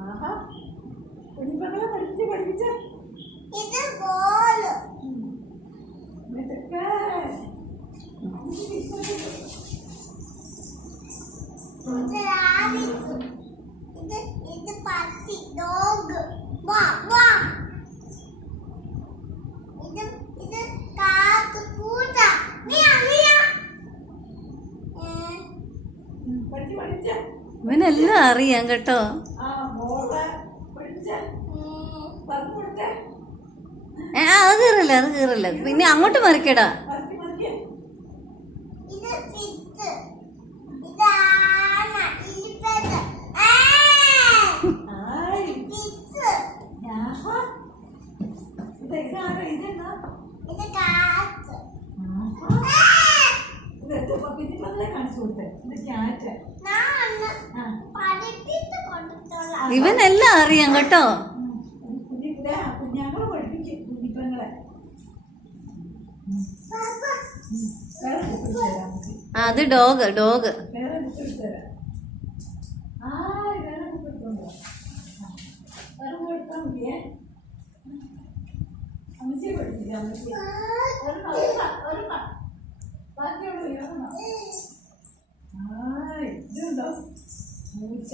ആഹാ കുഞ്ഞുങ്ങളെ പഠിപ്പിച്ച ഇത് ബോൾ ഇതൊക്കെ ഇത് പട്ടി ഡോഗ് വാ വാ ഇത് കാത്ത് പൂച്ച മിയ മിയ പഠിച്ച ഇവനെല്ലാം അറിയാം കേട്ടോ. ആ മോളെ പഠിച്ച പറഞ്ഞു കൊടുത്തേ അത് കീറില്ല. പിന്നെ അങ്ങോട്ട് മറിക്കടാ. ഇത് ഫിറ്റ് ഇതാണ് ഇലിപ്പറ്റ് ഇത് കാത്ത് കാണിച്ചു കൊടുത്തേ ഇത് ക്യാറ്റ്. പഠിപ്പിച്ച് കൊടുത്തോളാം. ഇവനെല്ലാം അറിയാം കേട്ടോ. കുഞ്ഞുങ്ങളെ പഠിപ്പിക്കും കുഞ്ഞിപ്പങ്ങളെ. അത് ഡോഗ്. വേറെ ബുക്ക് എടുത്തു തരാം. വേറെ ബുക്ക് എടുത്തോണ്ടോ വേറെ കൊടുത്താൽ മതിയേ. അമ്മച്ചി പഠിപ്പിക്കാം. അമ്മച്ചി ഒരെണ്ണം ബാക്കിയുള്ളൂ. ഇതുണ്ടോ പൂച്ച.